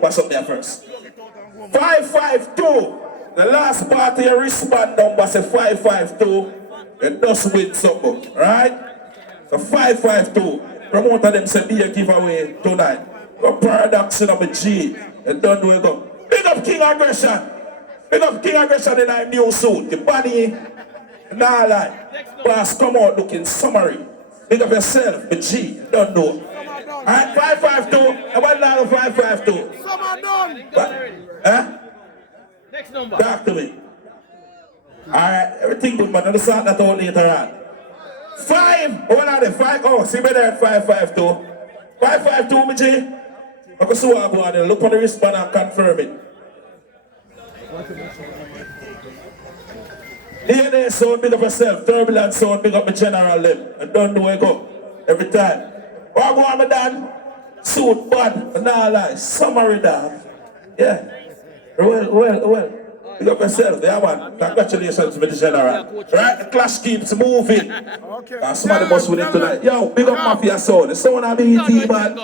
What's up there first? 552. The last part of your wristband number say 552. It does win something, right? So 552. Promoter them say be a giveaway tonight. Go Paradox in a G. And don't do it go. Big up King Aggression. Big up King Aggression in a new suit. The body, nah lie. Boss come out looking summary. Big up yourself, the G. Don't do it. Alright, 552. I want now 552. Some are done. Huh? Next number. Talk to me. Alright, everything good, but I'll sort that out later on. 5. What are they? 5. Oh, see me there at 552. 552, me G. I can see what I go on there. Look on the wristband and confirm it. DNA sound, big up yourself. Turbulent sound, big up the general them. And don't know where go. Every time. What I go on, my dad? Suit, bad, and all that. Summary, dog. Yeah. Well. Big up yourself. Yeah, man. Congratulations, Mr. General. Right? The clash keeps moving. Okay. And somebody must win it tonight. Yo, big up Mafia sound. The sound of BT, man.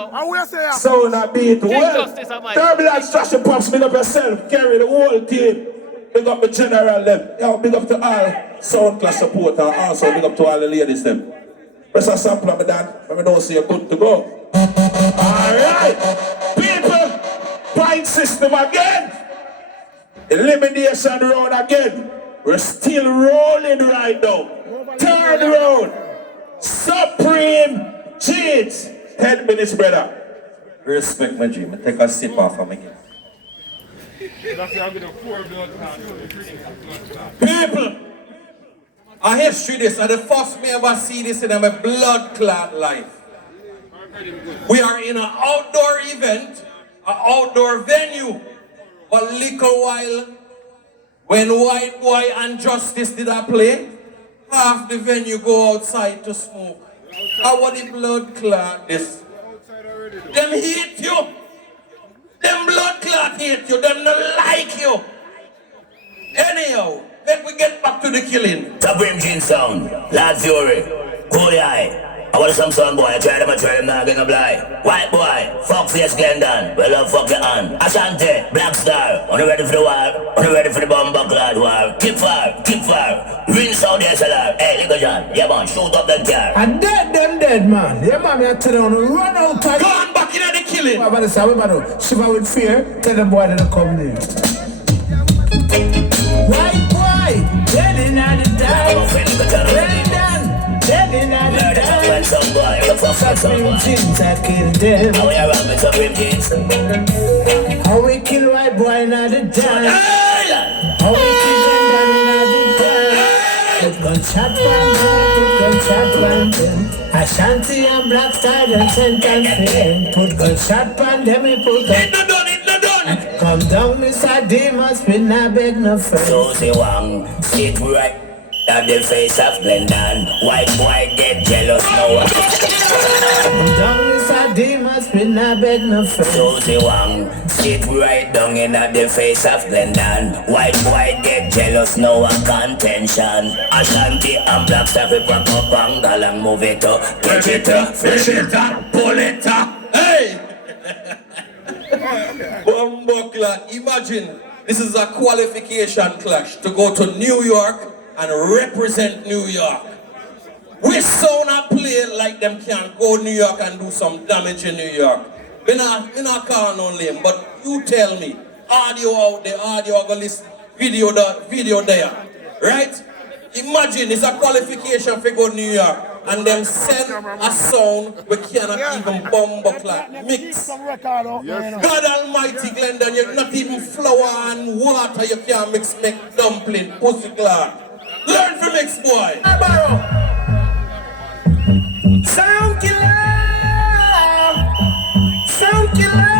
Sound of BT. Well, Turbulence, Trash and Pops, big up yourself. Carry the whole team. Big up the General, them. Yo, big up to all Sound Clash support. And also big up to all the ladies, them. Press a sample of me, Dan. Let me know so you're good to go. Alright. People, point system again. Elimination round again. We're still rolling right now. Third round. Supreme Cheats. 10 minutes, brother. Respect my dream. Take a sip off of me. People. I history this, and the first me ever see this in my blood clot life. We are in an outdoor event, an outdoor venue. But little while, when White Boy and Justice did a play, half the venue go outside to smoke. How was the blood clot this? Them hate you. Them blood clot hate you. Them not like you. Anyhow, let we get back to the killing. Supreme Gene Sound, Lord Fury, Holy Eye. I want some son boy, I try them, not gonna lie. White boy, fuck face Glendon, well love fuck your hand. Ashanty, Black Star, on the ready for the war, on the ready for the bomb clad war. Keep fire, rinse out the SLR. Hey, Liga John, yeah man, shoot up that car. And them dead man. Yeah man, I tell them run out time. Go on back in the killing. What about the sound? Shiver with fear, tell them boy that come near. White boy, dead in the dark. Glendon, dead in the dark. Some boy, you fuck Supreme Jeans, I kill them. How we are with Supreme Jeans? How we kill white boy in the dark. How we kill Glendon in the dark. Put gunshot on them. Ashanty and Black Star, them sentence them. Put gunshot on them, we put them. It not done. Come down, Mr. Demas, we not beg no friend. So say Wang, sit right at the face of Glendon. White boy get jealous now. Come down, Mr. Demas, we not beg no friend. So say Wang, sit right down in at the face of Glendon. White boy get jealous now a contention. Ashanty and Black Star we pop up and galang move it up. Catch it up, Fish it up, pull it up. Hey! Bumbleclad, imagine this is a qualification clash to go to New York and represent New York. We sound a play like them can go New York and do some damage in New York. We not calling no name, but you tell me, audio out there, audio go listen, video there, right? Imagine it's a qualification for go New York. And them send a sound we cannot even bumbleclad mix. God Almighty, Glendon, you're not even flour and water you can't mix, make dumpling, pussy clad. Learn from mix, boy. Sound killer! Sound killer!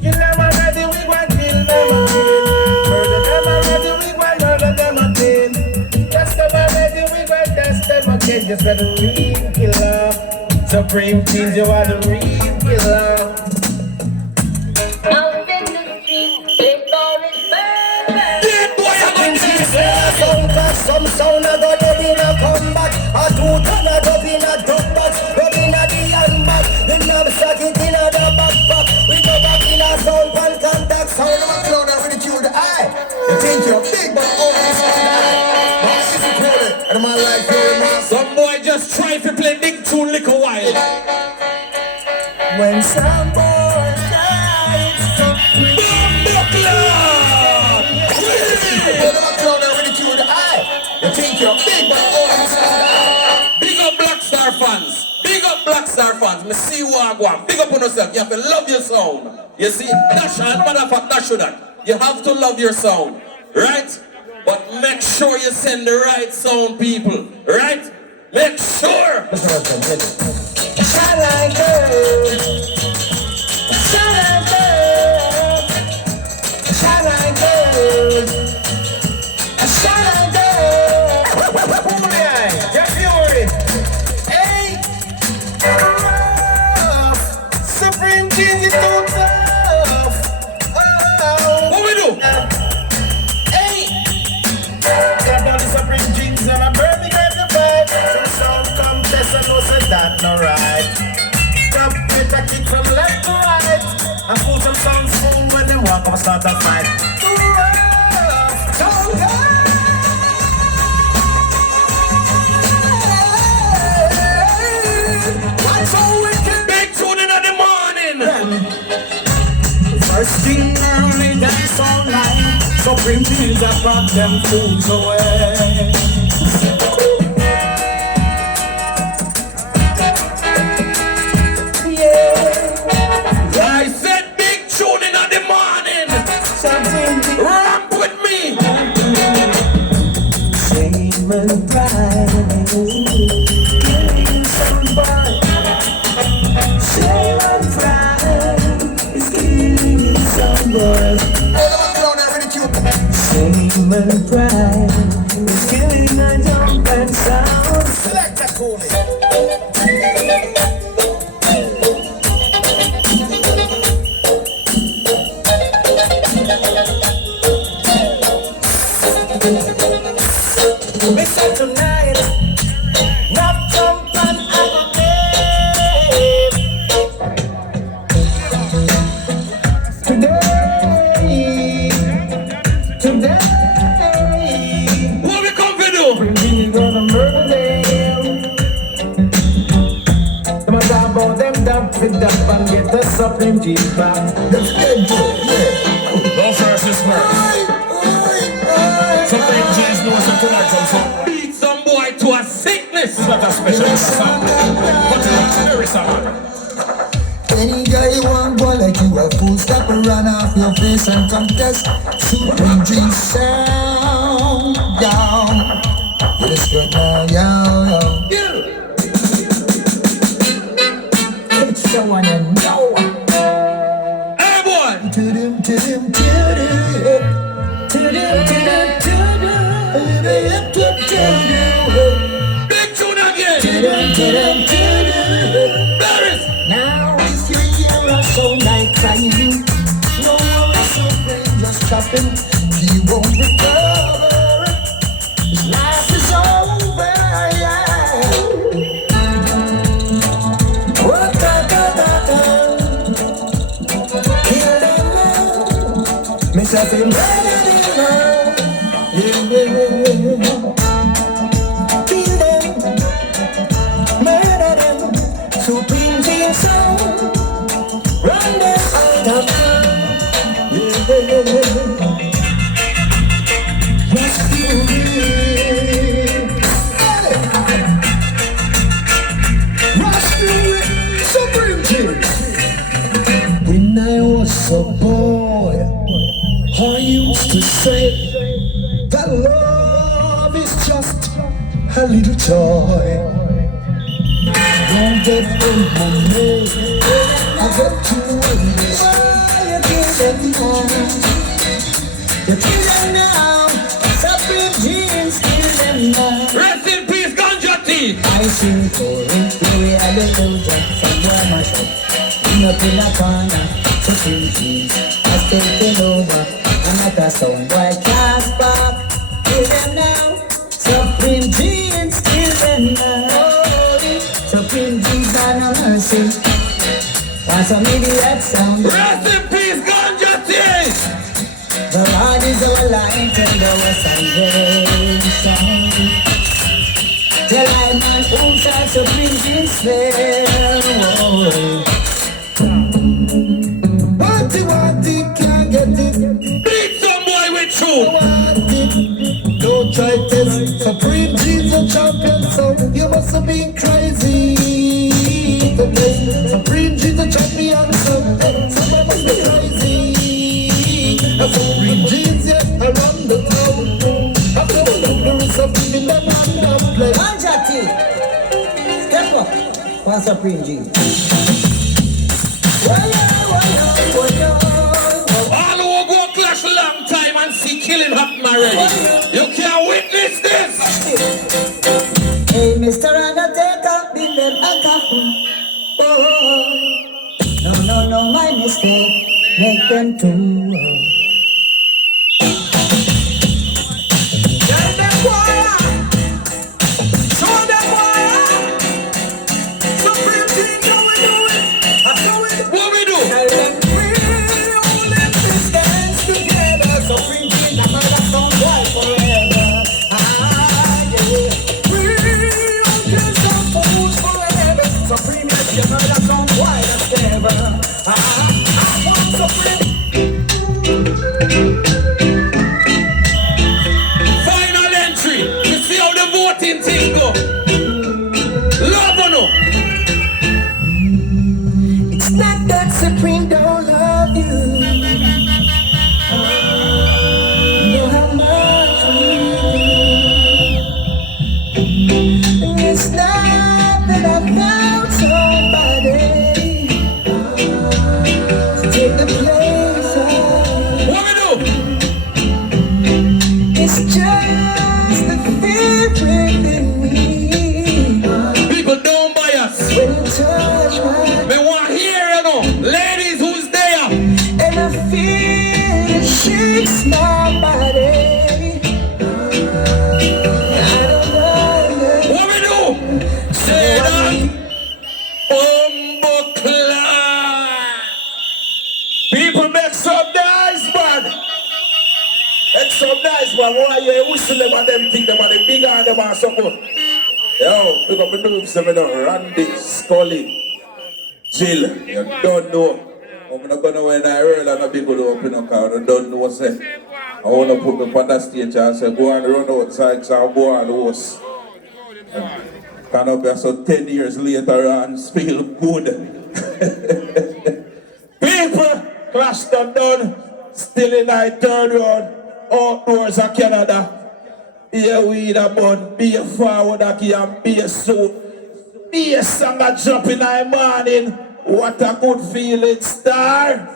Kill them already, we want to kill them again. Murder them already, we want to murder them again. Test them already, we want to test them again. Just for the real killer. Supreme Kings, you are the real killer. Out in the street, they call it Dead boy, I'm going to Some sound I got up in a comeback. A two ton I got in a dump box. play big tune little while. When some boys die, you think you're big, but big up Black Star fans. Big up Black Star fans. Me see you are going. Big up on yourself. You have to love your sound. You see, dash and matter of fact, dash that. You have to love your sound, right? But make sure you send the right sound, people, right? Make sure. shall I go? Shall I go? Shall I go? Shall I go? Your fury. Hey, Supreme King is too tough. What we do? Hey, got all the Supreme Kings and a burning at the vibe. Some sound contest and no say that no right. Come get a kick from left to right. And put some sound soon when them walk up start a fight. Too rough, so good. First thing early, dance all night. Supreme Kings have brought them fools away. I said big tune in the morning. Ramp with me. Shame and pride. Somebody. Shame and pride. Shame and pride is killing a jump and sound. Select a coolie. We said tonight, not jump and aggravate. Today, What we come to do? we're gonna murder them. Them a talk about them dump it up and get the Supreme G's back. That's good, yeah. No first is first. Supreme G's know something like some. Beat some boy to a sickness. It's not a special song. But it's very song. Any guy you want, boy, like you a fool, stop and run off your face and contest. Supreme G sound, down. It is good now, yo. It's someone you know. Hey boy. To-dum. Big tune again. Paris. Now if you hear a sound like crying, no worries, Supreme just chopping. He won't recover. His life is over, yeah. Kill them now. Myself in murder them now. Kill them, murder them. Supreme King sound, run them out of town. Yes, you will. Rush through it, Supreme King. When I was a boy, I used to say that love is just a little toy. Don't get in my way, I get to understand. You kill them now, you kill them now. Supreme Genes, kill them now. Rest in peace, Ganja T. I sing glory, glory, hallelujah. Somewhere my shop, in up in a corner. Supreme Genes has taken over. I'm not a sound boy can't spark. Kill them now. Supreme Genes, kill them now. Supreme Genes are no mercy. Want some idiot sound? Rest in peace, Ganja T. The Lord is our light and our salvation. Tell I man who shall supreme jeans smell. Want it, can't get it. Beat some boy with you. Want it, don't try test. Supreme jeans a champion, so you must have been crazy. Supreme jeans a champion, so somebody must be crazy. Supreme jeans, yes, around the town. I've never known there is something in the man that play. Ashanty, step up. One supreme jeans. All who go clash long time and see killing happen already. You can't witness this. Hey, Mr. Undertaker, been them a couple. Oh, no, my mistake. Make them two. Tell them why. Show them why. Supreme Team, how we do it? I do it. What we do? Tell them we all in this dance together. Supreme Team, the murder sound boy forever. Yeah. We all kill some fools forever. Supreme, yes, you murder sound boy that's clever. I want Supreme. Final entry. You see how the voting thing go. Love or no? It's not that Supreme don't love you. You know how much we do. It's not that I found somebody to take the place of. What we do? It's just the feeling in me People don't bias. when you touch my. Me want hear you know. Ladies, who's there? And I feel it shakes my body. I don't wonder. What we do? Say that. People make some nice man. Make some nice man. Why you whistle them and them think them are the bigger and them are so good. Yo, pick up the noobs, them know. Randy, Scully, Jill, you don't know. I'm not gonna when I early and a big good open up car, I don't know what's it. I wanna put me on that stage and say, go and run outside, so I'll go on the horse. Can up here so 10 years later and feel good. People, clash done, still in our third round, outdoors of Canada. Here we the bun, be a forward and be a suit. Be a song a drop in the morning. What a good feeling, star.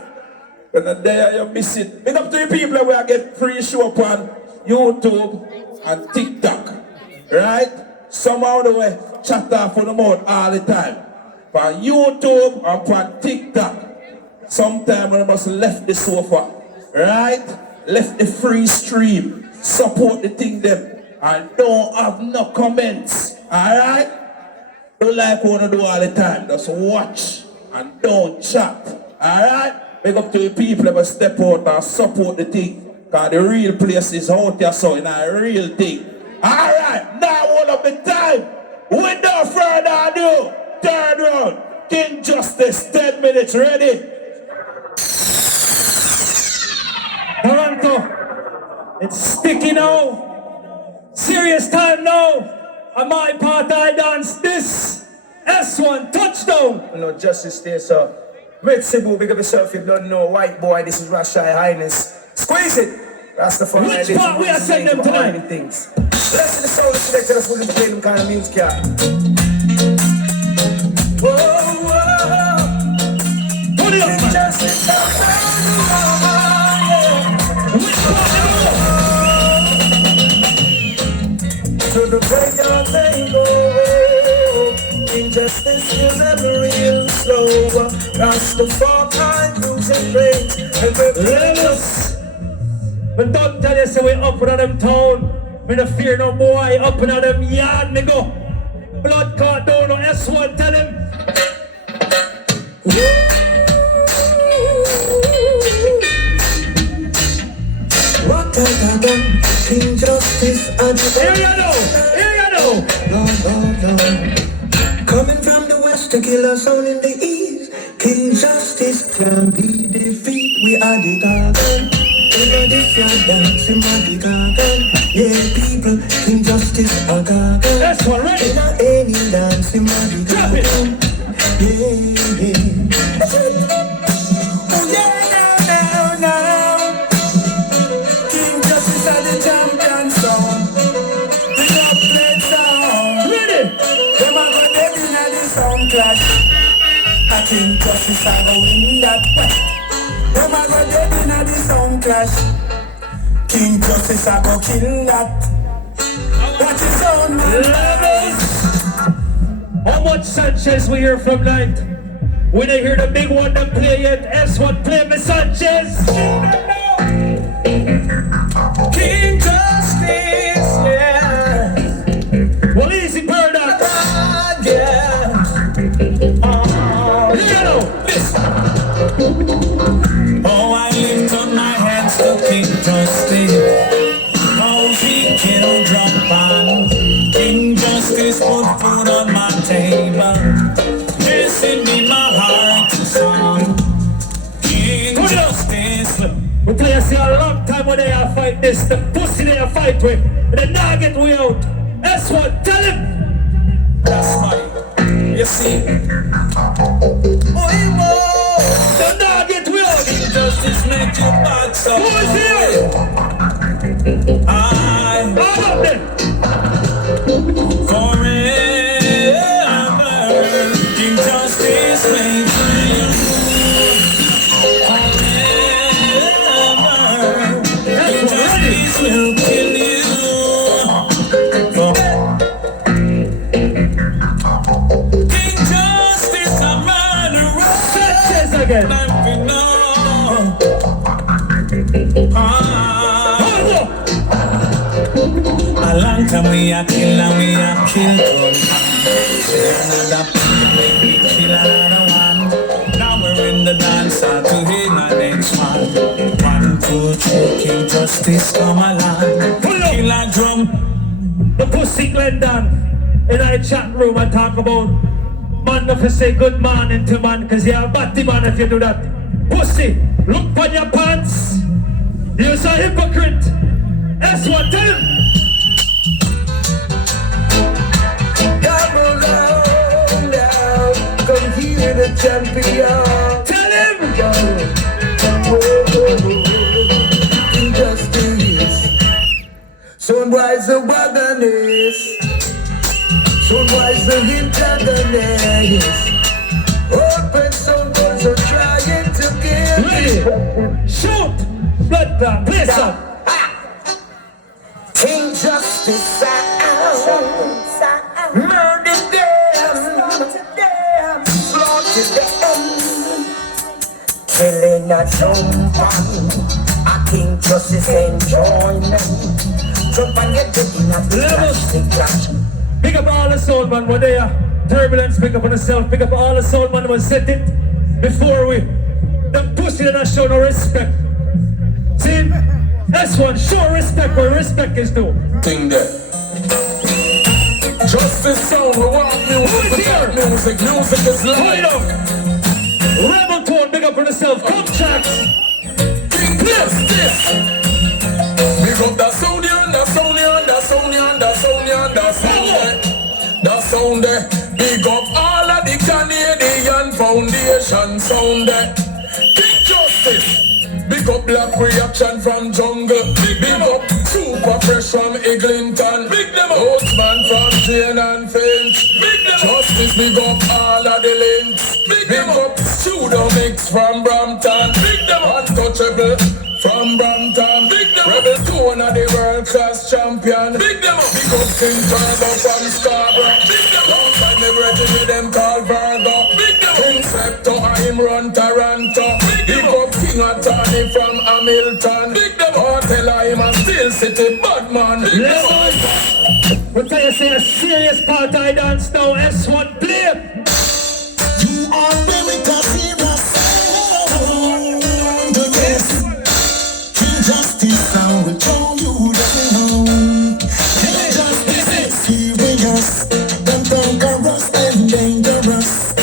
And there you miss it. Big up to the people where I get free show up on YouTube and TikTok. Right? Somehow the way chat off on the mouth all the time. On YouTube and on TikTok. Sometimes I must left the sofa. Right? Left the free stream. Support the thing them. And don't have no comments. Alright? Don't like what I do all the time. Just watch and don't chat. Alright? Big up to the people that will step out and support the thing. Because the real place is out there, so in a real thing. Alright, now all of the time. Without further ado, third round. King Justice, 10 minutes, ready? Toronto, it's sticky now. Serious time now. On my part, I dance this. S1 touchdown. You know, Justice there, so Red Cebu, big up yourself if you don't know. White boy, this is Rashai Highness. Squeeze it! Rastafari. Which part we are sending them tonight? Things. Listen to the soul of selector, that's what we play them kind of music, yeah. Whoa, whoa. Put it up, man. Justice, Which part? to the graveyard they go. Injustice is ever real slow. Rastafari losing brains and Realness. But don't tell you say we up in them town. Me no fear no boy up in them yard me go. Blood clot down no S1 tell him. what I done, injustice and Here you know. Rasta killer sound in the east. King Justice can be defeat. We are the garden. Over this yard dancing at the garden. Yeah, people, King Justice a garden. That's one ready. In any dancing at the garden. Yeah. Oh yeah, now. King Justice are the champion song. Big up play song. Ready. Them a go dead inna the sound clash. I think Justice a go win that. Them a go dead inna the sound clash. King Justice a go kill that. Watch his own Levels. How much Sanchez we hear from night? We don't hear the big one that play yet. S1 play me Sanchez. King Justice, yeah. Well, easy paradox. Yeah. You know. Oh, I lift up my hands to King Justice. Oh, he killed drop on. King Justice put food on my table. This in my heart and song. King Justice. We play a long time when they are fight this. The pussy they are fight with. And they now get way out. S1, tell him. That's money. You see? Oh, They now get way out. King Justice make you back so. Who is here? I All of them. forever. King Justice make you forever. King Justice will kill you. King Justice a murderer. Sanchez again. I'm know. A long time we a kill and we a kill. Another people make we kill another one. Now we're in the dance hall to hear my next one. 1, 2, 3, King Justice come along. Pull up. Kill a drum. The pussy Glendon in our chat room and talk about man if you say good morning to man cause you're a batty man if you do that. Pussy, look on your pants. You're a hypocrite. S1, tell him. Come around now, come hear the champion. Tell him. Injustice. Sunrise the wagonist. Sunrise the antagonist. Open some doors are trying to kill me. Ready. Shoot. Blood clot. Place up. King Justice sound. Murder them. Slaughter them. Killing a someone. A King Justice enjoyment. Jump and get it in a plastic clash. Pick up all the soul man were there. Turbulence, pick up on yourself. Pick up all the soul man was set it before we. The pussy that not show no respect. See? S1, show respect where respect is due. Thing there. Justice sound, we want music, we got music, music is Hold life. up. Rebel tone, big up on yourself. Come tracks. King Justice. Big up the sound, the sound, the sound, the sound, the sound, the sound, big up all of the Canadian foundation sound. King Justice. Big up Black Reaction from Jungle. Big up Super Fresh from Eglinton. Big them up Oatman from Jane and Finch. Big them Justice, big up all of the links. Big up Studio Mix from Brampton. Big them Untouchable from Brampton. Big them Rebel 2 of the world class champion. Big them up. Big up King Turbo from Scarborough. Big them up. Long time me ready with them called Virgo. Big them up. King Septo and him run Toronto. Big up King Attorney from Hamilton. Big them up. Tell him a Steel City bad man. Big them up. We'll tell you say a serious part I dance now. S1 play. You are America's hero sound. Yes, King Justice sound will show you down. King Justice is serious, them conquerors and dangerous.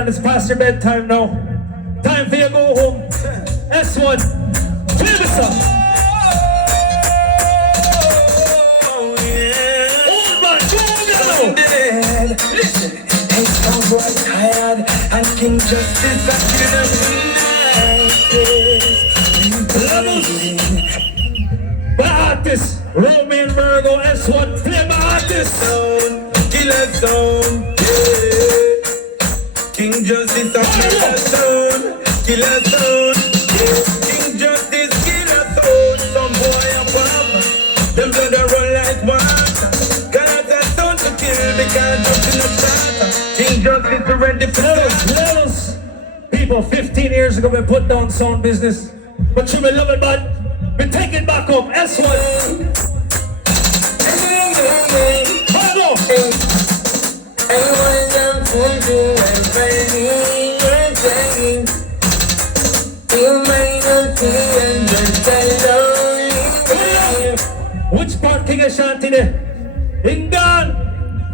and it's past your bedtime now. Time for you to go home. S1, play the song. Old man, go now. Listen, hey, some boy tired, and King Justice back in the Levels. My artist, Roman Virgo, S1, play my artist. Killer zone, yeah. King Justice a killer zone, killer zone, yeah. King Justice killer zone. Some boy a pop, them blood a run like water. Got a stone to kill because nothing is starter. King Justice a ready for Levels. People 15 years ago we put down sound business, but you may love it, man. We take it back up. S1. Bravo. Which part King Ashanty there? England.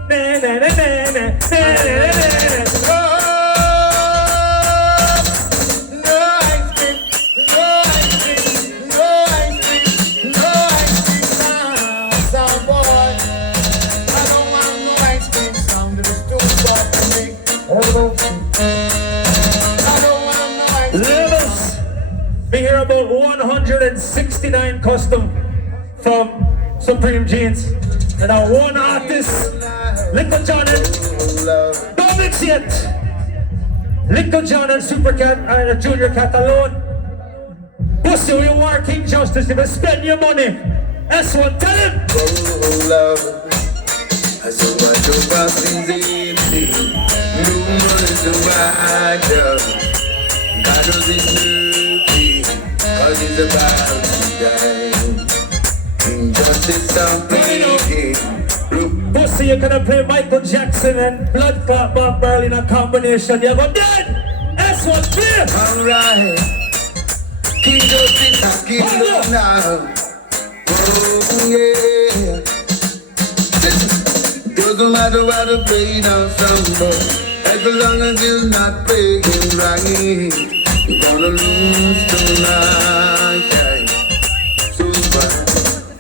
Na na na na na na na na na. Levels. We hear about 169 custom from Supreme Jeans. And our one artist, Little John and don't mix yet. Little John and Super Cat and Junior Cat alone. Pussy, you want King Justice, if you spend your money. S1, tell him. Oh, love. I so much of passing easy. No money to buy job. God doesn't love me, cause it's about to die. Injustice I'm playing. Pussy, you gonna play Michael Jackson and Blood Clot Bob Marley in a combination. You're going dead. S1, clear. Alright. King Justice, I keep love now. Oh, yeah. Doesn't matter what the pain of somebody. As long as you're not paying right, you're gonna lose tonight. So bad.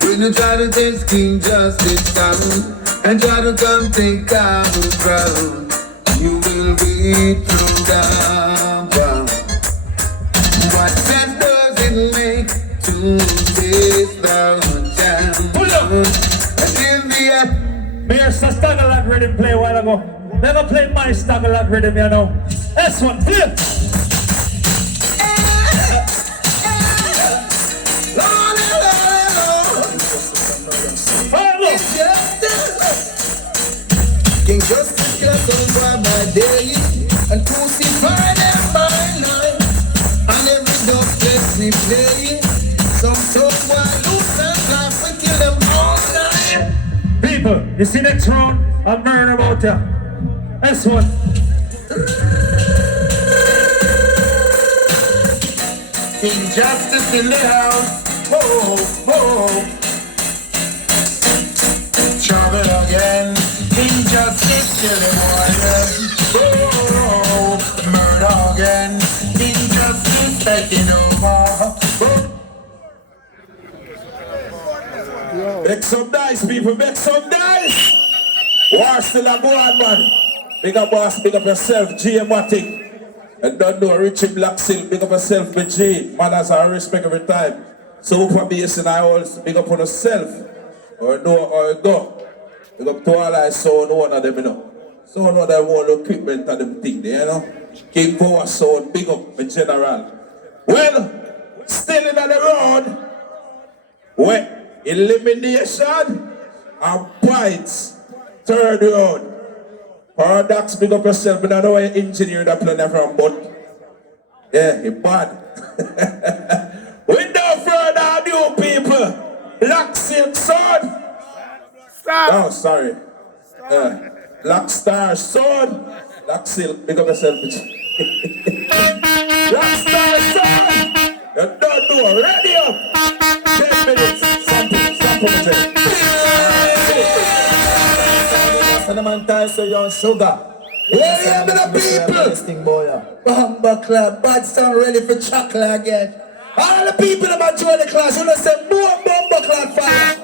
When you try to take King Justice down and try to come take our crown, you will be thrown down. What sense does it make to face down? Pull up. Give me a Mayor Staggerlag rhythm play a while ago. Never played my Staggerlag rhythm, you know. S1, flip. King Justice gets over by day and crucify them by night. And every dog gets me play. Some so wild loose and life we kill them all night. People, you see next round, I'm murder about you. S1. King Justice in the house. Whoa, whoa. Trouble again. King Justice kill them all again. Whoa, murder again. King Justice taking over. Make some dice, people, make some dice! War still a go on, man. Big up boss, big up yourself, G-Matic. And don't know, Richie Black Silk, big up yourself, BG. Manners and respect every time. So for base and I always big up on yourself. Or know or go. Big up to all I saw one of them, you know. So one of them want equipment and them thing there, you know. King Power Sound, big up in general. Well, still in the road. Well, elimination and points. Third round. Paradox, big up yourself. I don't know where engineer that plane from, but yeah, he bad. Without further ado, people, Black Silk Sword. Stop. Oh, sorry. Black Star Sword. Black Silk, big up yourself. Black Star Sword. You don't know. Ready up. 10 minutes. Sample. And the man ties to your sugar. Yeah, me the people. Bumper club, bad sound ready for chocolate again. All the people about join the class, you know say more bumper club fire.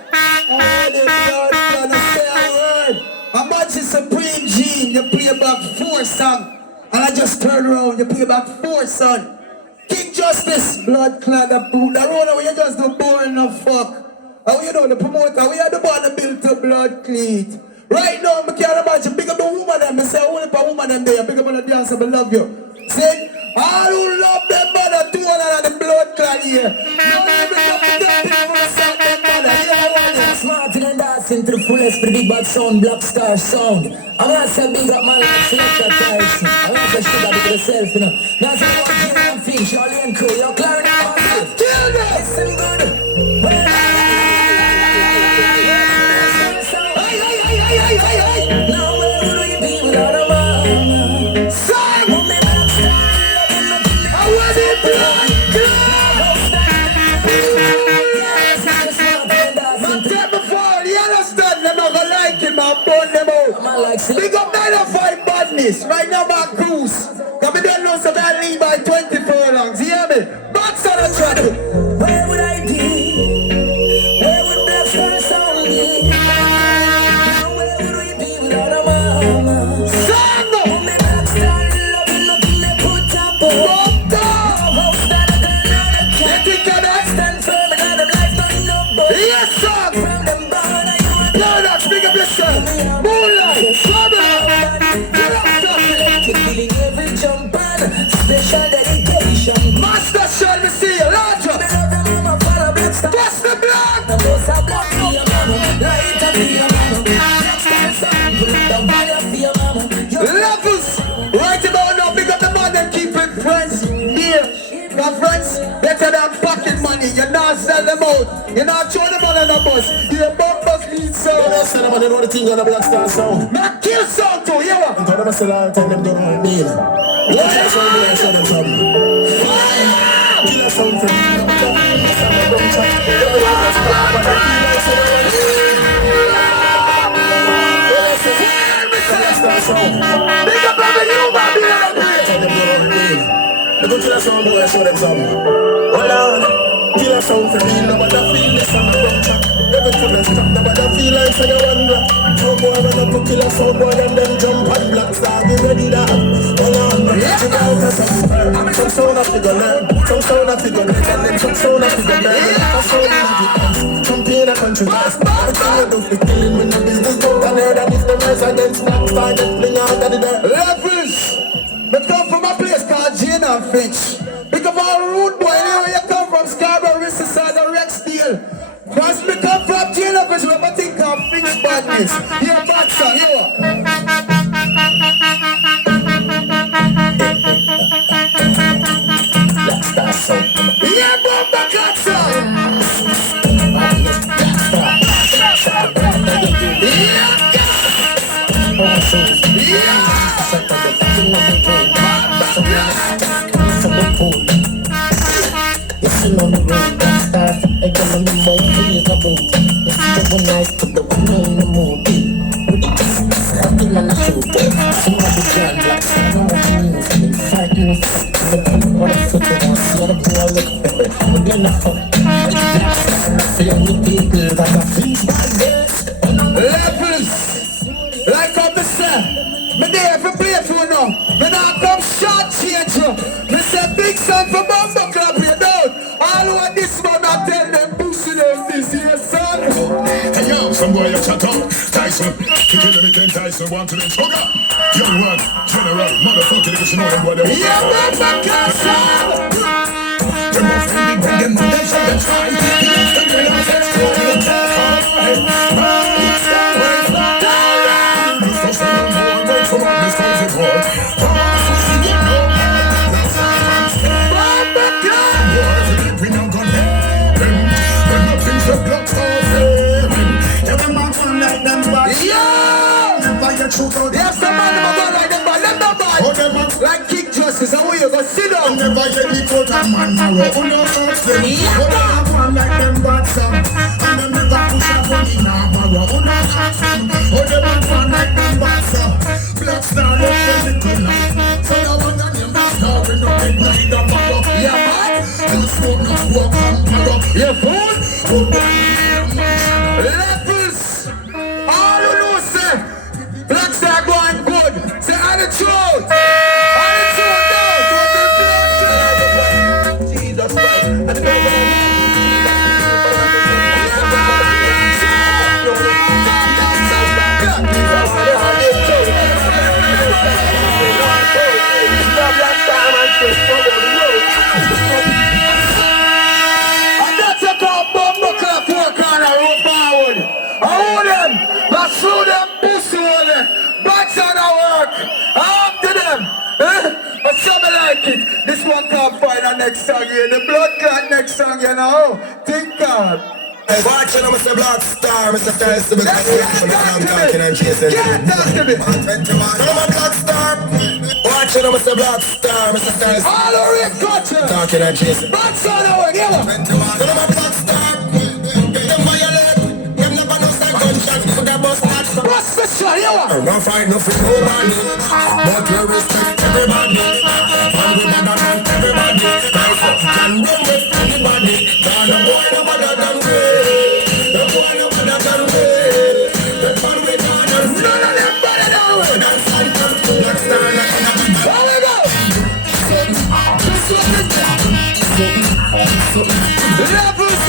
All the blood gonna say a word. I'm watching Supreme G, you play back 4 song. And I just turn around, you play back 4 son. King Justice, blood clot, the road where you just do boring enough fuck. And you know the promoter, we are the one that built a blood cleat. Right now, I can't imagine, big up the woman them, I say only for woman them there, big up on the dancer, I love you. See, all who love them mother, 200 of the blood clot here. No, big up the people who suck them mother, yeah, Smarter than dancing to the fullest for the big bad sound, Black Star sound. I'm gonna say big up man like Selector Tyson. I'm gonna say sugar big yourself, you know. Now say one Jim and Fish, all in crew, you're clearing the market. Listen good. Now where would we be without a man? Son! Only Black Star, I want it blood big up 905 badness. Right now, my cruise. Cause we don't know so bad leave by 24 longs. You hear me? Box on the track. where would I be? Where would Black Star sound be? Now where would we be without a mama? Song! Only Black Star loving nothing they put up. Bump House that I don't know. you think of that? Stand firm and out of life don't know. Yes, song! From them born I you Paradox, big up yourself. Moonlight, Trouble. feeling every jump on. Special dedication. Master, shall we see you? Larger. Mama follow Black Star. Bust the block. The most I block for your mama. Light up for your mama. Black Star sound. Put the fire for your mama. Levels. Right about now, big up the man and keep it friends. Here. Now friends, better than pocket money. You not sell them out. You not throw them all on the bus. Your bumpers need sound. I said I'm know the thing on the Black Star sound. Not kill sound too, you know. I'm going to sell all the time them don't want me. Killer sound there, show them something. Killer sound from me. I'm a dumb chat. Everyone just back, but I feel like so they want Black Star sound. Big up every human being on the Tell them don't want me. They go killer sound boy, show them something. Hold on. Killer sound for me, nobody feel this on the dumb chat. Everything is stuck, nobody feel like so they wonder. No boy run up to killer sound boy and then jump on Black Star, be ready that. Hold on, check out the sound. Some sound have to go learn, some sound have to go learn, and then some sound have to go learn. Some sound have to dance, some pain a country dance. Everything you do for killing when the business don't and heard. And if the rise against Black Star, then fling out of the dirt. Levels. We come from a place called Jane and Finch. Because of our root boy, anywhere you come from, Scarborough, Riverside, or Rexdale. Once we come from Jane and Finch, we have a thing called Finch badness. Here, bad song, here. Black Star sound. Here, Bumba Clock song. Listen on the road, Black Star. I got on the boy, please a boat. It's the one nice, put the one in the mood. Something on the shoulder. Somebody jam Black Star. No more news. Been fighting the people want to foot it. See the boy look better. We're gonna fuck. Black Star, not feeling the people. Got a Finch bad girls. Levels. Like up the set. Me there for play for now. Me not come short change you. Me say big son for Bumba Club you down. All over this man I tell them pussy them this year son. Hey yo, some boy you shut up. Tyson, you kill them again, Tyson, want to them sugar. Young one, general, motherfucker, because you know them boy they Yeah, Bumba Club son. them offended when them they say them try. Them they are just calling them Yes, the man never go like them, but let them buy. Like King Justice, how you go sit down? Never get the coat of man narrow. Who no touch them? Who no have one like them bad some? And them never push up on the narrow. Who no touch them? Who them have one like them bad some? Black Star left them Your food? Levels. All who know say Black Star going good. Say attitude. Attitude now. Jesus Christ. And the And that's a called bumble clap work on a road forward. I hold them, let's throw them pussy on them. Backs on our work. After them. But some like it. This one can't find our next song here. The blood clot next song, you know. Think God. Hey, watching on Mr. Black Star, Mr. Styles to be I'm talking and chasing. Get talk to me. I'm a Black Star. Watching on Mr. Black Star, Mr. Styles. All the red culture. Talking and chasing. Backs on our work, yeah. I'm a Black Star. Them violate. Them never know say gunshot. Put that bus back. What's the shot, yeah? I'm not fighting for nobody, but we respect everybody. And we better than everybody. Can run with anybody. God, the boy no better than we. The boy no better than we. The fun we done and none of them better than we. That's Phantom, Black Star, and Here we go. Levels.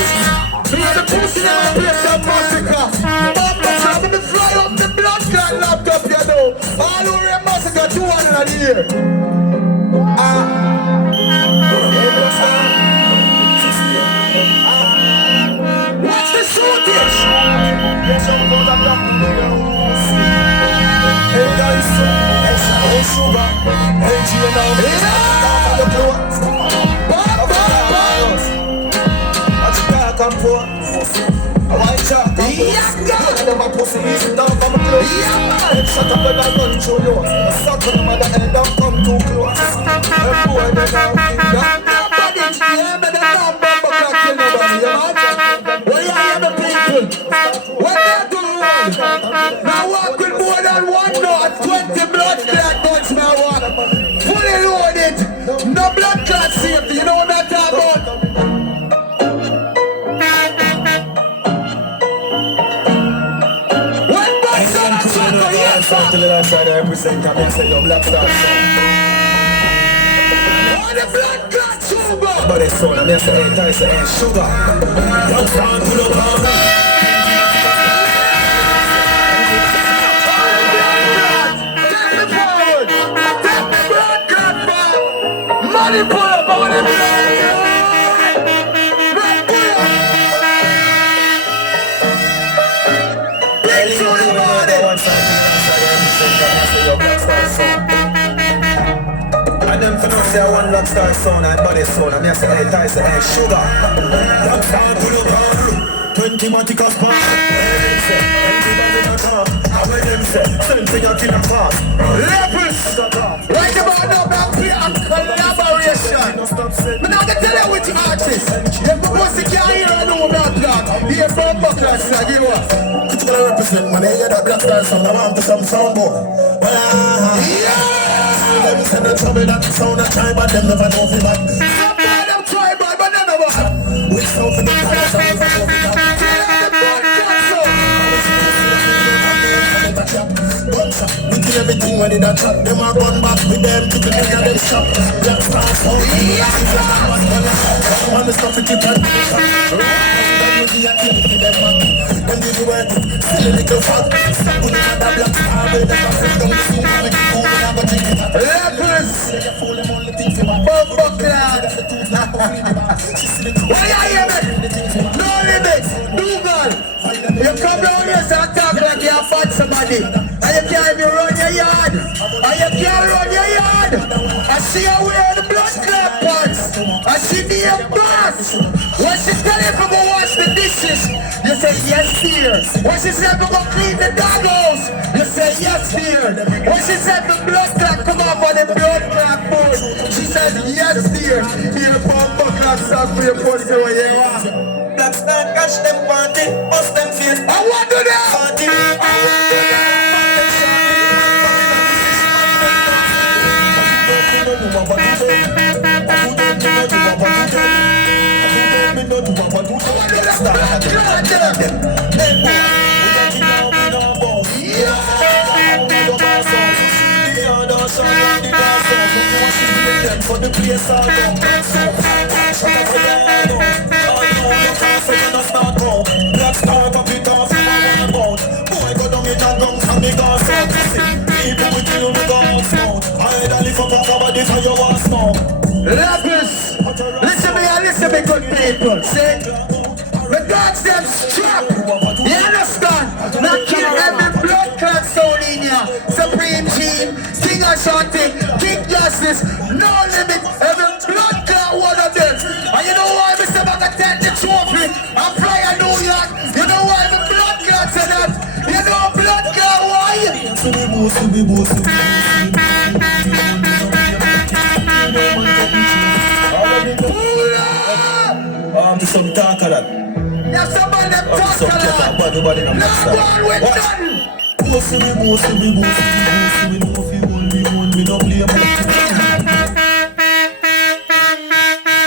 We are the pussy now. Play some massacre. I'm gonna fly up the blood clot laptop, you know. All over a massacre, 200 a year. Watch the shootage. Now walk with more than one knot, 20 blood clot guns now walk. Fully loaded, no blood clot safety, you know what I'm talking about? When bucks on a trucker, yes sir. All the blood clot sugar. But it's so, I'm just saying, it's sugar. Young sound to the power. Money pull up on the big to the body. And them for not say I want Black Star sound and body sound. I'm just saying, it's sugar. Black Star to the power. 20 matica spark. Levels. Right about now, man, play a collaboration. But now I can tell you which artist. If the pussy can't hear, I know about that. Here from Buckland, so give us. It's gonna represent when they hear that Black Star sound. I'm on to some sound boy. Yeah! Them send the trouble that sound a try, but them never know for that. Some of them try, but none of us. We sound for the color, sound for the we kill everything when it a trap. Them a run back with them to the end of them shop. Black Star sound, one is stuff it keep on. Them do the work, still a little fat. We never Black Star, we never feel down the scene. We keep moving, never drink it up. Levels. Buckland. Why you hear me? No limit. Dougal. You come down here and talk like you have fought somebody. And you can't even run your yard. And you can't run your yard. I see you wear the blood clot pants. I see the boss. When she tell you to go wash the dishes, you say yes dear. When she said to go clean the dog house, you say yes dear. When she said the blood clot come off on the blood clot food, she said yes dear. Here for Buckland song for your pussy where you are. Black Star catch them party, bust them face. I want to that. Party. start having them. Hey boy, we don't bow. For the place all down. Shut up for your all you can't say you no start go. Black star pop it off you a boat. Boy go down in a gun from the gas out. People will kill you go out smoke. I had a lift up off our body for your wall smoke. Rappers, listen me good people, see? The dogs them strap, you understand? Now kill every blood clot soul in ya. Supreme Gene, King Ashanty, King Justice, no limit, every blood clot one of them. And you know why Mr. Baka take the trophy and fly a New York? You know why the blood clot said that? You know blood clot why? Some talk of that. Yeah, somebody them talk Some to talk that. about nobody in No the one with none. Bossy me, know if you hold me, no play about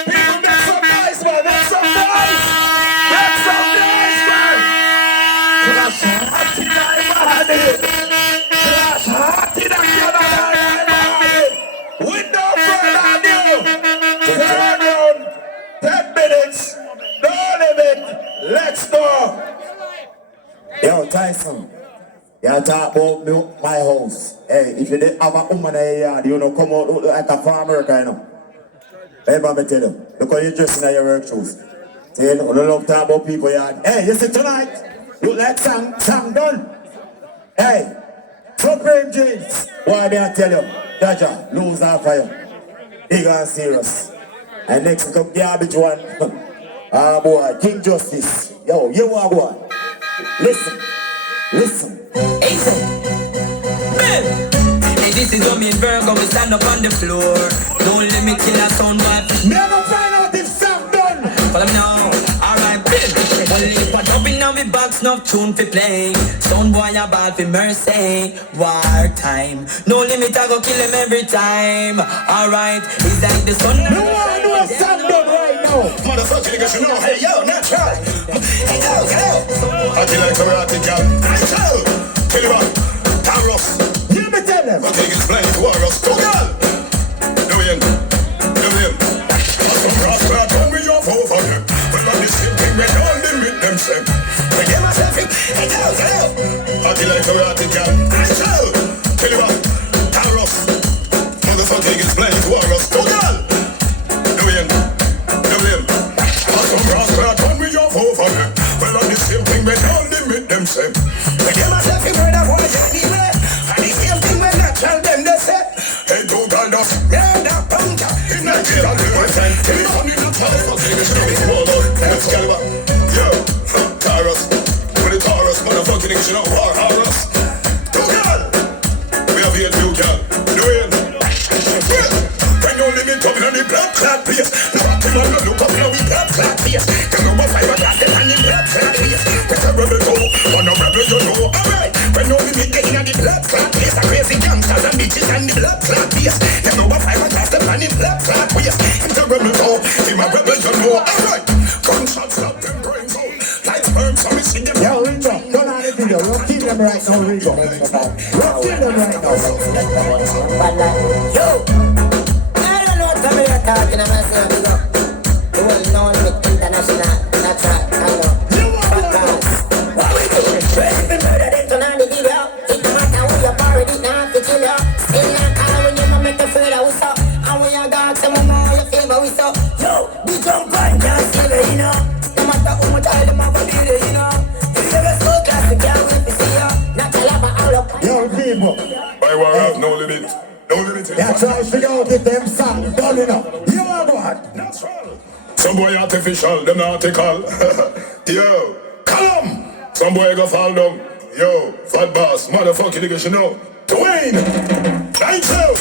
People make some noise, man. Make some noise. Make some noise, man. Crash hot in the body. Crash hot in the body. Window further new. Turn round. 10 minutes. No limit. Let's go. Yo, Tyson, you talk about my house. Hey, if you didn't have a woman in your yard, you know, come out look like a farmer, kind of. Hey, man, me tell you, look how you dressing in your work shoes. See, you don't love talk about people yard. Hey, you see tonight, look like Sam done. Hey, Supreme jeans. Why me I tell you, Jaja, lose half for you. Big and serious. And next come garbage one. Ah boy, King Justice. Yo, you are boy. Listen. Easy. Man. Hey, this is what me and Virgo, we stand up on the floor. Don't let me kill a sound vibe. Never find out if Sam done. Follow me now. Alright, Ben. Only if I jump in on me box, no tune fi play. Sound boy a ball fi mercy. War time. No limit, I go kill him every time. Alright, it's like the sun. No one knows Sam done right now. Motherfucker, niggas, you know, hey, yo, natural. Hey, go. I feel like a rotting girl. I tell. Tell you what, Taros. You me tell them. I think it's playing to us. Go, girl. Do him. Some prosper, turn me off over him. Well, on this same thing, we all limit them same. I get myself in. Hey, go. I feel like a rotting girl. I tell you what, Taros. Motherfucker, niggas playing to us. Go, girl. Do him. Some prosper, turn me off over him. Well, on this same thing, we all limit them same. I get myself in where that was anyway. And the same thing when I tell them they say, hey, do God us, yeah, that puncher. In Nigeria, my friend, tell me money not tell us. Let's get it. Yo, Taurus. When the Taurus, motherfucking niggas, you know, war horrors. Do God. We have here two, girl. Do it. When you limit up in the blood clot place. No, I cannot look up in the blood clot place. Come on, what five o'clock, the man in blood clot place. Get a rebel go, one of rebel you know. Alright, when you limit in the blood clot place. A crazy gangsters and bitches and the blood clot place. Come on, what five o'clock, the man in blood clot place. Get a rebel go, him a rebel you know. Alright, gunshots stop them brains out. Like sperm, so me see them. Yo, Ringo, don't have the video. We'll kill them right now, Ringo. We'll kill them right now. Yo, I don't know what I'm talking about myself. You will know me international. That's right, I know. What we do? We murder them to none the video. It no matter who you buried, it not to kill you. Still not call when you make the feel what's up. And when you got some more, you favor we so. Yo, we jump on, can't see me, you know. No matter who much I them have a beauty, you know. If you're a soul classic, can't wait to see you. Not to love all up. Yo, people. I want no limit. No limit. That's how I figure out if them Sam done enough. You are what? Natural. Some boy artificial, them article. Yo, come. Some boy go fall down. Yo, fat boss, motherfucking niggas, you know. Dwayne, thank you.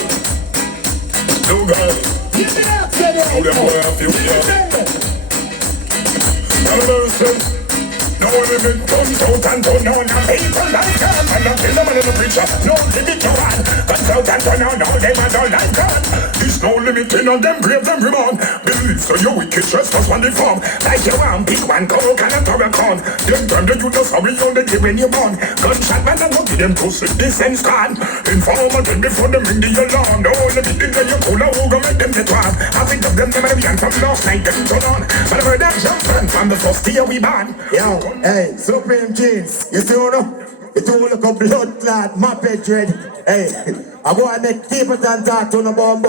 No guy. Give me that, get it. How them boy have you here? No mercy. No limit. it. Guns out and turn on and people like gone. And I kill them in the preacher, no limit to one. Guns out and turn on, all them and all like gone. There's no limit in on them brave, them rebound. Believe so you wicked trespass when they form. Like you want pick one coke and a Toracon. Them turn the you just sorry on the day when you born. Gunshot man and not give them to sit this and scan. Informer them before them ring the alarm. No limit in the you pull a hook and make them get one. I think of them never be from last night them turn on. But I heard that jump from the first year we ban. Yo, hey, Supreme Jeans, you see what it all look a blood clot, map dread. Hey, I go and make people and talk to no bomb.